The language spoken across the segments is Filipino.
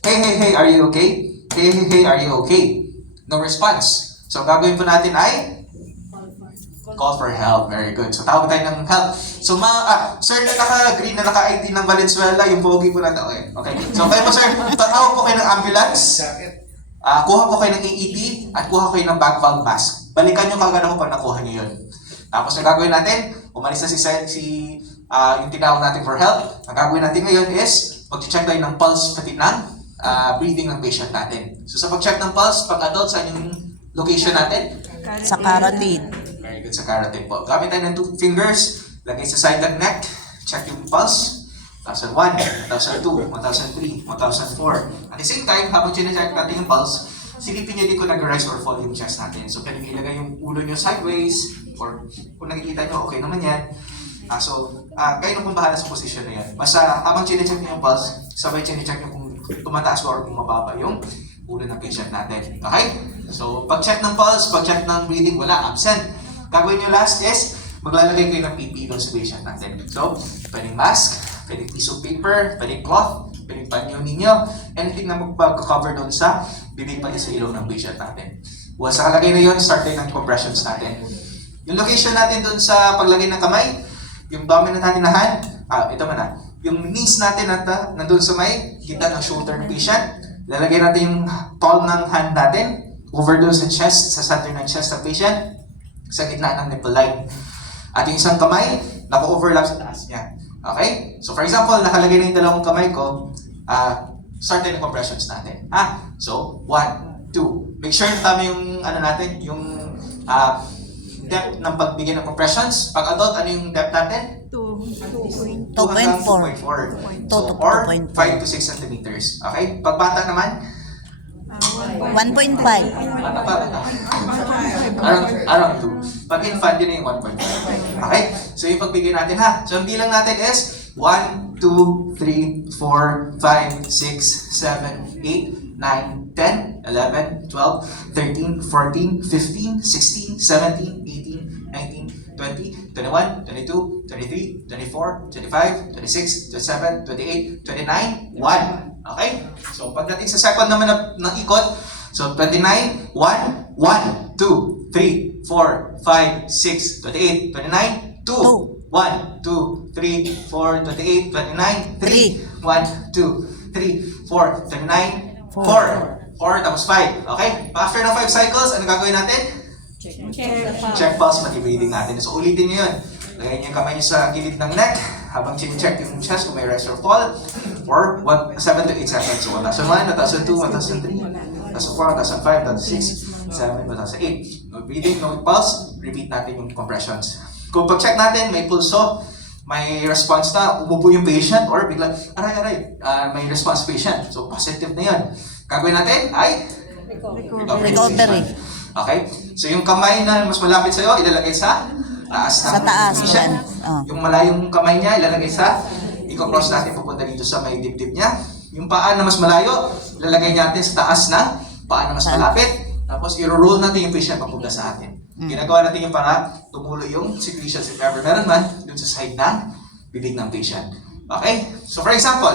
Hey, are you okay? Hey, are you okay? No response. So, ang gagawin po natin ay call for help. Very good. So, tawag tayo ng help. So, sir na naka-green na naka-ID ng Valenzuela, yung pogi po natin. Okay. So, kayo po, sir, tatawag po kayo ng ambulance. Kuha po kayo ng AED at kuha kayo ng back valve mask. Balikan nyo kagad ako pag nakuha nyo yun. Tapos, ang gagawin natin, umalis na yung tinawag natin for help. Ang gagawin natin ngayon is, mag-check tayo ng pulse pati ng breathing ng patient natin. So, sa pag-check ng pulse, pag adult, saan yung location natin? Sa carotid. Very good, sa carotid po. Gamit tayo ng 2 fingers, lagay sa side ng neck, check yung pulse. 1,001, 1,002, 1,003, 1,004. At the same time, habang chinecheck natin yung pulse, silipin nyo din kung nag-rise or fall yung chest natin. So, pwede ilagay yung ulo nyo sideways, or kung nakikita nyo, okay naman yan. Kayo na kung bahala sa position na yan. Basta habang chinecheck nyo yung pulse, sabay chinecheck nyo kung tumataas or kung mababa yung ulo ng patient natin. Okay? So, pag-check ng pulse, pag-check ng breathing, wala, absent. Gagawin nyo last is, maglalagay kayo ng PP doon sa patient natin. So, pwedeng mask, pwedeng piece of paper, pwedeng cloth, pwedeng panyo ninyo, anything na magpag-cover doon sa bibig pati sa ilong ng patient natin. Once sa kalagay na yun, start tayo ng compressions natin. Yung location natin doon sa paglagay ng kamay, yung dominant natin na hand, ito man yung knees natin nandun sa may gitna ng shoulder ng patient, lalagay natin yung palm ng hand natin, over doon sa chest, sa center ng chest ng patient, sa gitna ng nipple line. At yung isang kamay, naka-overlap sa taas niya. Okay? So for example, nakalagay na yung dalawang kamay ko, start tayo ng compressions natin. So, 1, 2. Make sure na tama yung, natin, yung depth ng pagbigay ng compressions. Pag adult, ano yung depth natin? 2 hanggang 2.4. So, or 5 to 6 centimeters. Okay? Pag bata naman, 1.5. Around 2. Pag infant, yun yung 1.5. Okay? So, yung pagbigay natin ha. So, ang bilang natin is 1, 2, 3, 4, 5, 6, 7, 8, 9, 10, 11, 12, 13, 14, 15, 16, 17, 18, 19, 20, 21, 22, 23, 24, 25, 26, 27, 28, 29, 1. Okay? So, pagdating sa second naman ng ikot, so 29, 1, 1, 2, 3, 4, 5, 6, 28, 29, 2, 1, 2, 3, 4, 28, 29, 3, 1, 2, 3, 4, 29, 4, tapos 5. Okay? After ng 5 cycles, ano gagawin natin? Check pulse, pati breathing natin. So, ulitin nyo yun. Lagay nyo yung kamay nyo sa gilid ng neck habang check yung chest kung may rise or fall for 7 to 8 seconds. So, 1,001, 1,002, 1,003, 1,004, 1,005, 1,006, 1,007, 1,008. No breathing, no pulse. Repeat natin yung compressions. Kung pag-check natin, may pulso, may response na, umubo yung patient, or bigla, aray, may response patient. So, positive na yun. Gagawin natin ay Recovery. Okay? So, yung kamay na mas malapit sa'yo, ilalagay sa taas ng patient. Yung malayong kamay niya, ilalagay sa, i-cross natin pupunta dito sa may dibdib niya. Yung paa na mas malayo, ilalagay natin sa taas ng paa na mas malapit. Tapos, i-roll natin yung patient papunta sa atin. Ginagawa natin yung para tumulo yung secretions if ever meron man dun sa side ng bibig ng patient. Okay? So for example,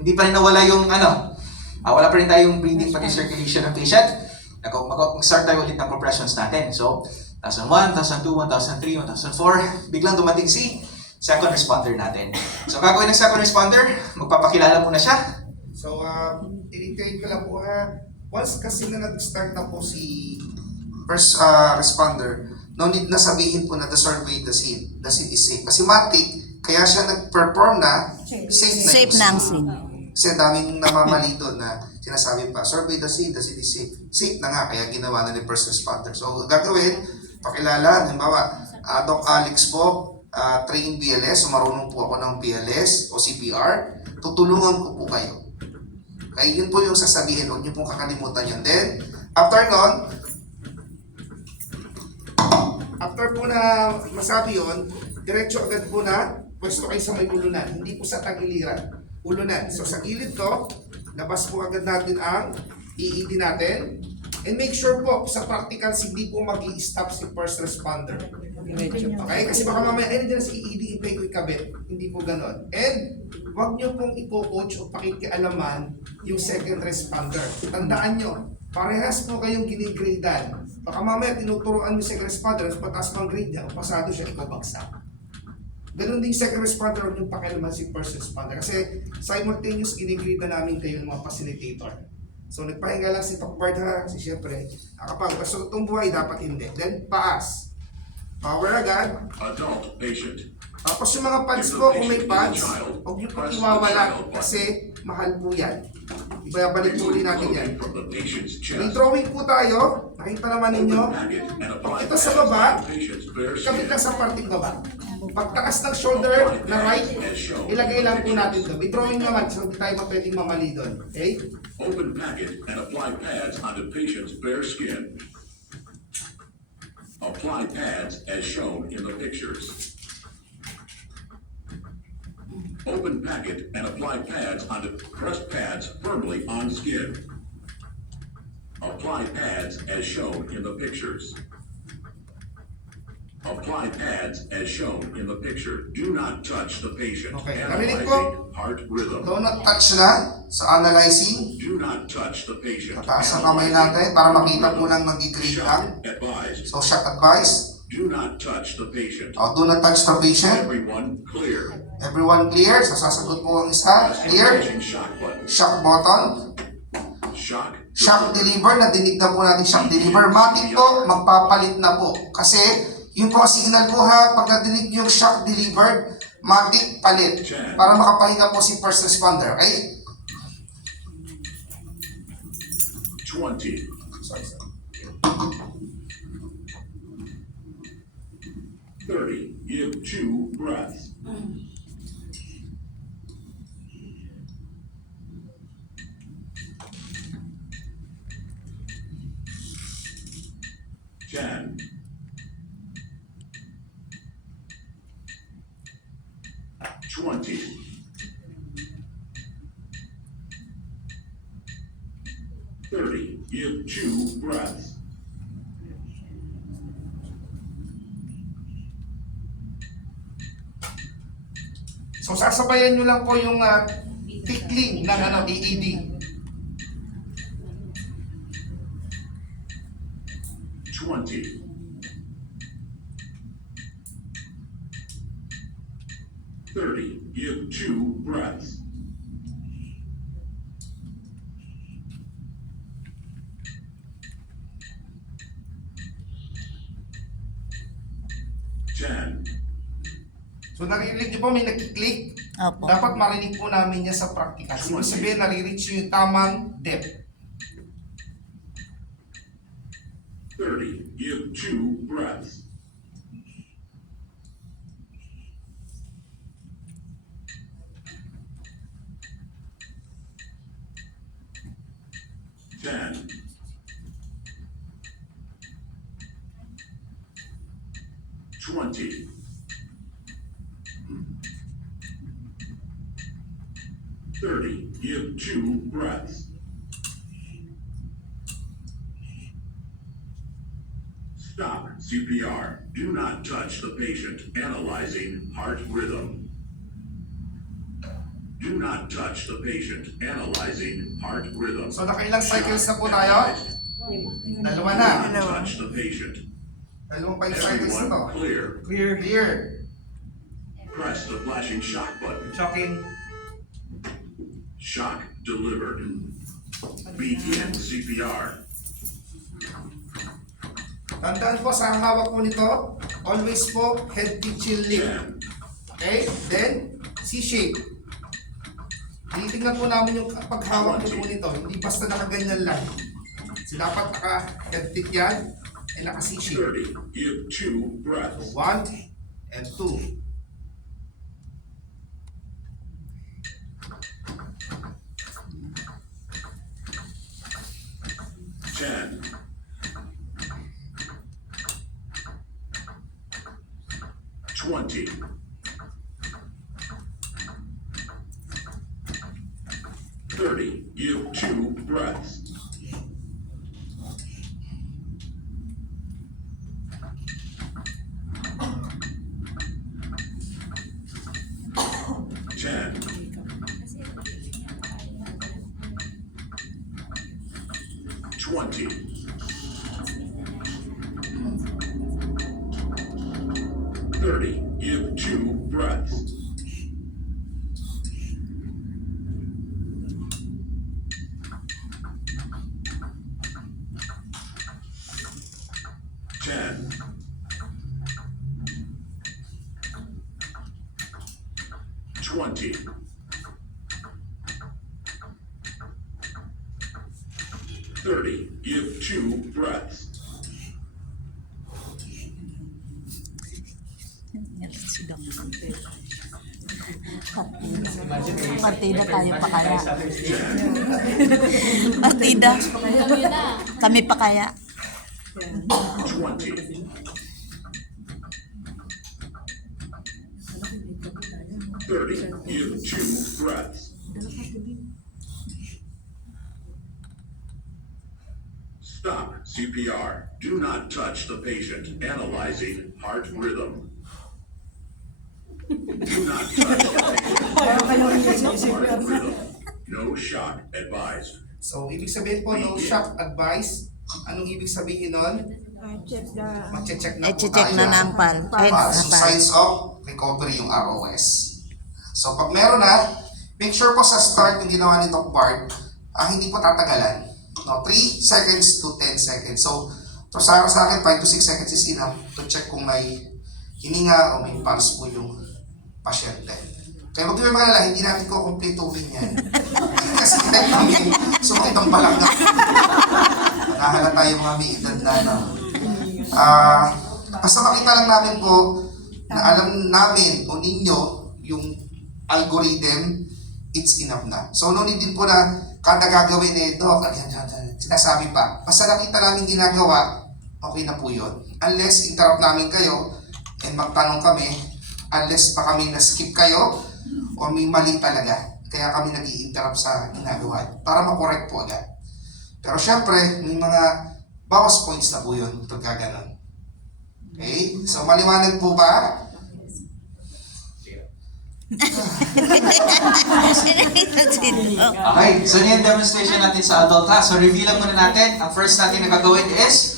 hindi pa rin nawala yung wala pa rin tayong breathing pati circulation ng patient. Mag-start tayo ulit ng compressions natin. So, 1,001, 1,002, 1,003, 1,004, biglang dumating si second responder natin. So gagawin ng second responder, magpapakilala muna siya. So, i-retain ko lang po once kasi na nag-start na po si first responder, no need na sabihin po na the survey, the scene is safe. Kasi matik, kaya siya nag-perform na safe na ang scene. Kasi daming namamali doon na sinasabi pa, survey the scene is safe. Safe na nga, kaya ginawa na ni first responder. So, gagawin, pakilala, halimbawa, Doc Alex po, trained BLS, so marunong po ako ng BLS o CPR, tutulungan ko po kayo. Kaya yun po yung sasabihin, huwag niyo pong kakalimutan yun. Then, after po na masabi yun, diretso agad po na pwesto kayo sa may ulunan, hindi po sa tagiliran. Ulunan. So sa gilid ko, labas po agad natin ang EED natin. And make sure po, sa practicals, hindi po mag-i-stop si first responder. Okay? Kasi baka mamaya, dyan si EED, i-play ko ikabit. Hindi po ganon. And huwag nyo pong ipo-coach o pakikialaman yung second responder. Tandaan nyo, parehas po kayong ginigradean. Baka mamaya tinuturoan yung second responder, mas mataas pang grade niya, o pasado siya, ikaw bagsak. Ganun din second responder, huwag nyo pakialaman si first responder. Kasi simultaneous ginigrade na namin kayo ng mga facilitator. So nagpahinga lang si Doc Bard ha, kasi syempre, kapag gusto itong buhay, dapat hindi. Then paas. Power agad. Adult patient. Tapos yung mga pads po, kung may pads, huwag nyo pong iwawala kasi mahal po yan. Ibabalik po ulit natin yan. From the patient's May chest. drawing po tayo, nakita naman ninyo. Pag ito sa baba, kabit lang sa parting baba. Pagtaas ng shoulder na right, ilagay lang po natin ito. May drawing naman, so hindi tayo pwedeng mamali doon. Okay? Open packet and apply pads onto patient's bare skin. Apply pads as shown in the pictures. Open packet and apply pads onto press pads firmly on skin. Apply pads as shown in the pictures. Apply pads as shown in the picture. Do not touch the patient. Okay, narinig ko. Analyzing heart rhythm. Do not touch na sa analyzing. Do not touch the patient. Taas ang kamay natin para makita po lang nag-grade lang. Shock advised. So, shock advice. Do not touch the patient. Do not touch the patient. Everyone clear. Everyone clear. So, sasagot po ang isa. Clear. Flashing shock button. Shock button. Shock. Shock deliver. Nadinig na po natin shock deliver. Matik po, magpapalit na po. Kasi, yung po signal po ha, pag nadinig yung shock delivered, matik palit. Para makapahinga po si first responder. Okay? 20. Sorry, sir. 30. Give 2 breaths. 10. 20. 30. Give 2 breaths. 'So, sasabayan nyo lang po yung tickling ng EED. 20. 30. Give 2 breaths. 10. So, naririnig nyo po may nag-click. Opo. Dapat marinig po namin yan sa practical. Ibig sabihin, nare-reach nyo yung tamang depth. 30. Give 2 breaths. 10. 20. 30. Give 2 breaths. Stop CPR. Do not touch the patient. Analyzing heart rhythm. Do not touch the patient. Analyzing heart rhythm. So, nakailang cycles na po tayo? Dalawa na. Do not touch the patient. Dalawang 5 cycles na to. Everyone clear. Clear. Press the flashing shock button. Shocking. Shock delivered. Begin CPR. Tandaan po sa hawak po nito, always po head to chin lift. 10. Okay? Then, C-shape. Titingnan po namin yung paghawak niyo po nito. Hindi basta nakaganyan lang. So, dapat naka-head tilt yan ay naka-C-shape. 30. Give 2 breaths. 1 and 2. 10. 20. 30. Give 2 breaths. 10. 20. 30. Give 2 breaths. 10. 20. 30. Give 2 breaths. Partida tayo pa kaya. Partida. Kami pa kaya. 20. 30. Give 2 breaths. Stop CPR. Do not touch the patient. Analyzing heart rhythm. Do not touch the patient. Analyzing heart rhythm. No shock advised. So, ibig sabihin po, no shock advice. Anong ibig sabihin nun? Mag-check na po I-check na ng pal. So, signs of recovery yung ROS. So, pag meron na, make sure po sa start yung ginawa ni Doc Bart, hindi po tatagalan. No, 3 seconds to 10 seconds. So, sa akin, 5 to 6 seconds is enough to check kung may hininga o may pulse po yung pasyente. Kaya huwag niyo magalala, hindi natin ko kumpletuhin yan. Kasi type namin, sumakit ang balangga. Nakahalata yung mga may edad na ano. Basta makita lang namin po na alam namin o ninyo yung algorithm, it's enough na. So, no need din po na kada gagawin eh, Doc, sinasabi pa. Basta nakita namin ginagawa, okay na po yun. Unless interrupt namin kayo and magtanong kami, unless pa kami na-skip kayo o may mali talaga. Kaya kami nag-i-interrupt sa ginagawa para makorek po agad. Pero syempre, may mga bawas points na po yun pagka ganun. Okay? So, maliwanag po ba? Okay, so yun yung demonstration natin sa adult class. So reveal lang muna natin. Ang first natin na gagawin is